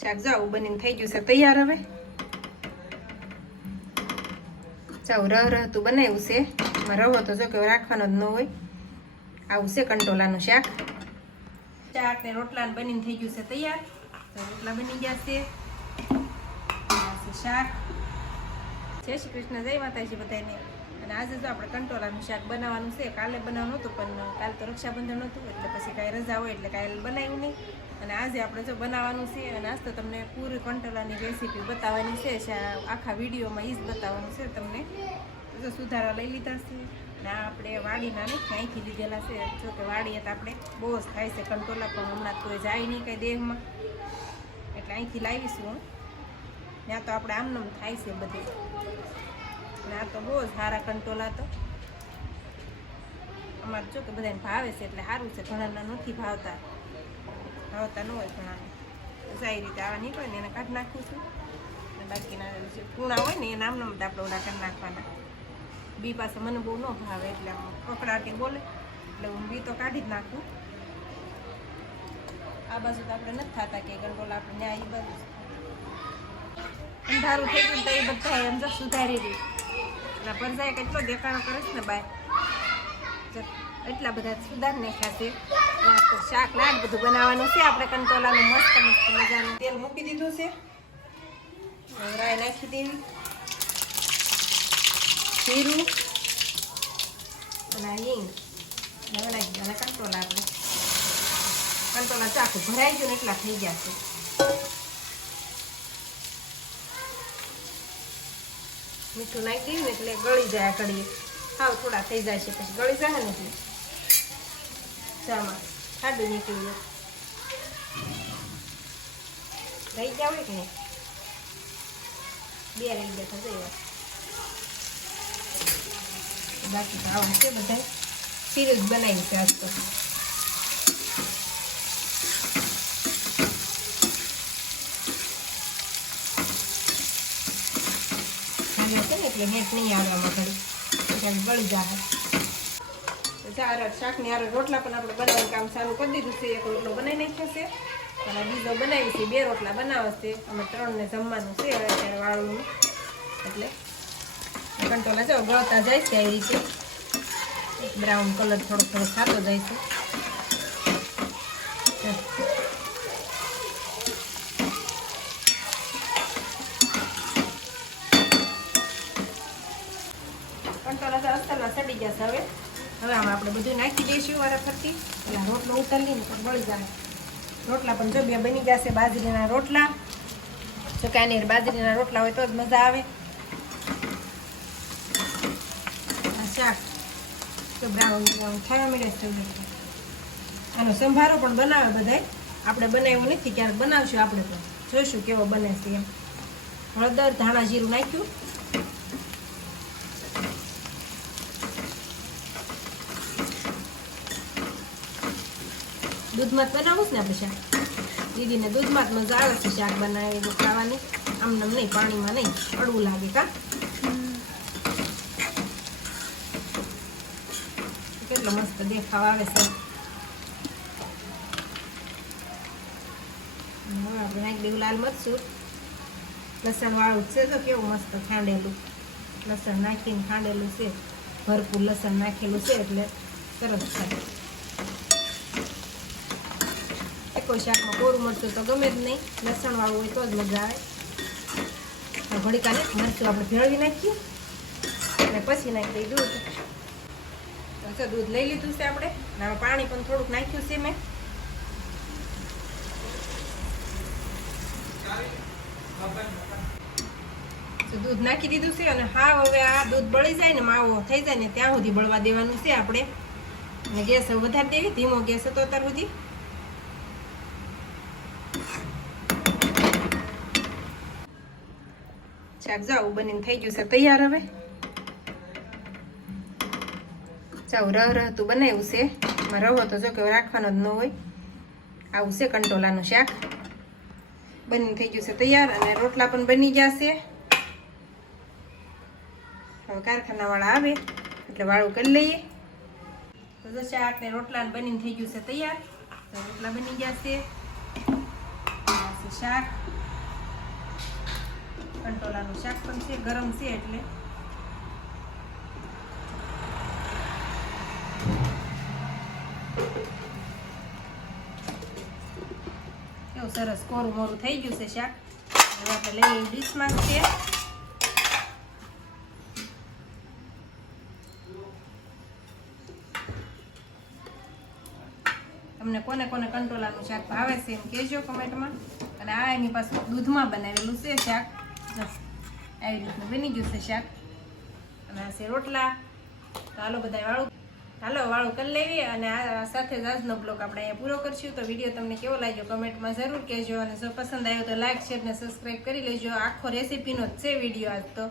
શાક જાવ બનીને થઈ ગયું છે તૈયાર. હવે જાવ રહતું બનાવ્યું છે. એમાં રવો તો જો કે રાખવાનો જ ન હોય. આવું છે કંટોલાનું શાક. શાક ને રોટલા બનીને થઈ ગયું છે તૈયાર. તો રોટલા બની ગયા છે. શાક. જય શ્રી કૃષ્ણ, જય માતાજી બધાને. અને આજે તો આપણે કંટોલાનું શાક બનાવવાનું છે. કાલે બનાવવાનું હતું પણ કાલે તો રક્ષાબંધન હતું એટલે પછી કાંઈ રજા હોય એટલે કાંઈ બનાવ્યું નહીં. અને આજે આપણે જો બનાવવાનું છે. અને આજ તો તમને પૂરી કંટોલાની રેસીપી બતાવવાની છે. આખા વિડીયોમાં એ જ બતાવવાનું છે તમને. તો સુધારા લઈ લીધા છે. અને આપણે વાડીના નહીં અહીંથી લીધેલા છે. જો કે વાડીએ તો આપણે બહુ જ થાય છે કંટોલા, પણ હમણાં કોઈ જાય નહીં કંઈ દેહમાં એટલે અહીંથી લાવીશું હું. ત્યાં તો આપણે આમનામ થાય છે બધું. અને આ તો બહુ જ સારા કંટોલા તો અમારે જો કે બધાને ભાવે છે એટલે સારું છે. ઘણાના નથી ભાવતા ન હોય ઘણાને. સારી રીતે આવા નીકળે ને એને કાઢી નાખું છું. અને બાકીના જે કૂણા હોય ને એ નામનામ જ આપણે ઓલા કાઢી નાખવાના. બી પાસે મને બહુ ન ભાવે એટલે કકડાટી બોલે એટલે હું બી તો કાઢી જ નાખું. આ બાજુ તો આપણે નથી થતા કે કંટોલા આપણે ન્યાય એ બાજુ અંધારું થઈ ગયું તો એ બધા એમ જ સુધારી રહ્યું. એટલે પરજાએ કેટલો દેખાડો કરે છે ને બાય, એટલા બધા સુધાર નાખ્યા છે. તો શાક લાડ બધું બનાવવાનું છે આપણે કંટોલાનું મસ્ત મસ્ત મજાનું. તેલ મૂકી દીધું છે. રાઈ નાખી દેવી, જીરું અને હિંગ નાખી દેવાના કંટોલા. આપણે કંટોલા ચાકુ ભરાઈ ગયું ને એટલા થઈ ગયા છે. મીઠું નાખી દઈએ ને એટલે ગળી જાય. કઢી હાવ થોડા થઈ જાય છે પછી ગળી જાય ને એટલે ચામાં ખાડું નીકળી રહી ગયા હોય કે નહીં. બે રહી ગયા થશે એવા. બાકી તો આવું છે બધા સીરું જ બનાવ્યું છે આજ તો. છે ને એટલે હેઠ નહીં આવવામાં ઘડી ગળી જાય. શાકની આરે રોટલા પણ આપણે બનાવવાનું કામ ચાલુ કરી દીધું છે. એક રોટલો બનાવી નાખ્યો છે અને બીજો બનાવી છે. 2 રોટલા બનાવે છે. અમે 3 ને જમવાનું છે અત્યારે વાળું. એટલે કંટોલા જો ગળતા જાય છે આવી રીતે. બ્રાઉન કલર થોડો થોડો થતો જાય છે. કંટોલા અસ્તરમાં સડી જશે. હવે આમાં આપણે બધું નાખી દઈશું વારાફરતી. એટલે રોટલો ઉતારીને પણ બળી જાય. રોટલા પણ જો 2 બની જશે બાજરીના રોટલા. જો કે આની બાજરીના રોટલા હોય તો જ મજા આવે. આ શાક તો બ્રાઉન ખાવા મળે છે. આનો સંભારો પણ બનાવે બધાય. આપણે બનાવ્યું નથી, ક્યારેક બનાવશું આપણે તો જોઈશું કેવો બને છે એમ. હળદર ધાણા જીરું નાખ્યું. દૂધમાં જ બનાવું છે ને આપણે શાક. દીદીને દૂધમાં જ મજા આવે છે શાક બનાવી ખાવાની. આમનામ નહીં, પાણીમાં નહીં, અડવું લાગે કા. કેટલો મસ્ત દેખાવ આવે છે. આપણે નાખી દેવું લાલ મરચું. લસણ વાળું છે તો કેવું મસ્ત ખાંડેલું લસણ નાખીને ખાંડેલું છે. ભરપૂર લસણ નાખેલું છે એટલે સરસ થાય. કોઈ શાકમાં કોરું મરચું તો ગમે જ નહીં. લસણ વાળું હોય તો જ મજા આવે. ઘડીકાને મરચું આપણે ભેળવી નાખીએ અને પછી નાખી દઈએ દૂધ. તો દૂધ લઈ લીધું છે આપણે. હવે પાણી પણ થોડુંક નાખ્યું છે મેં. દૂધ નાખી દીધું છે અને હા હવે આ દૂધ બળી જાય ને માવો થઈ જાય ને ત્યાં સુધી બળવા દેવાનું છે આપણે. અને ગેસ વધારી દેવી, ધીમો ગેસ હતો અત્યાર સુધી. શાક જાવ બનીને થઈ ગયું છે તૈયાર. હવે જાવ રહતું બનાવ્યું છે. એમાં રવો તો જો કે રાખવાનો જ ન હોય. આવું છે કંટોલાનું શાક. બનીને થઈ ગયું છે તૈયાર. અને રોટલા પણ બની ગયા છે. હવે કારખાનાવાળા આવે એટલે વાળું કરી લઈએ. તો શાક ને રોટલા બનીને થઈ ગયું છે તૈયાર. રોટલા બની ગયા છે. છે શાક, કંટોલાનું શાક પણ છે, ગરમ છે એટલે. કેવું સરસ કોરું મોરું થઈ ગયું છે શાક. હવે આપણે લઈ લઈએ ડીશમાં છે. તમને કોને કોને કંટોલાનું શાક ભાવે છે એમ કહેજો કમેન્ટમાં. અને આ એની પાસે દૂધમાં બનાવેલું છે શાક. આવી રીતનું બની ગયું છે શાક. અને આ છે રોટલા. તો હાલો બધા વાળું કરી લેવી. અને આ સાથે જ આજનો બ્લોગ આપણે અહીંયા પૂરો કરશું. તો વિડીયો તમને કેવો લાગ્યો કમેન્ટમાં જરૂર કહેજો. અને જો પસંદ આવ્યો તો લાઈક, શેર ને સબસ્ક્રાઈબ કરી લેજો. આખો રેસીપીનો જ છે વિડીયો આજ તો.